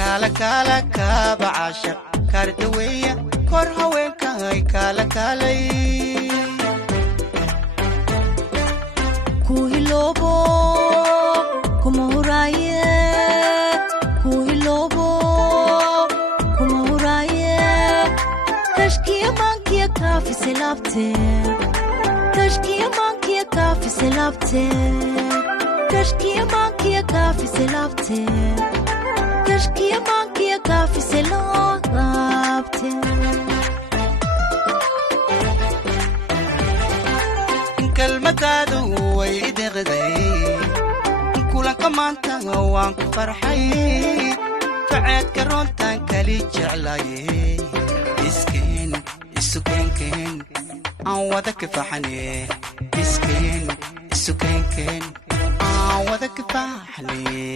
kala kaaba caashaq kaardaweeya kor haweenkay kala kalay kuhilobo kumuraye kuhilobo kumuraye kashkiya mankiya kafi selabte kashkiya mankiya kafi selabte kashkiya mankiya kafi selabte kashkiya mankiya kafi selabte kalmadaadu way idaqday kulan kamaanta waan ku farxay faceedka roontan kali jeclaayay iskeen isukeenkeen aan wada kafaxnee iskeen isukeenkeen aan wada kafaxnee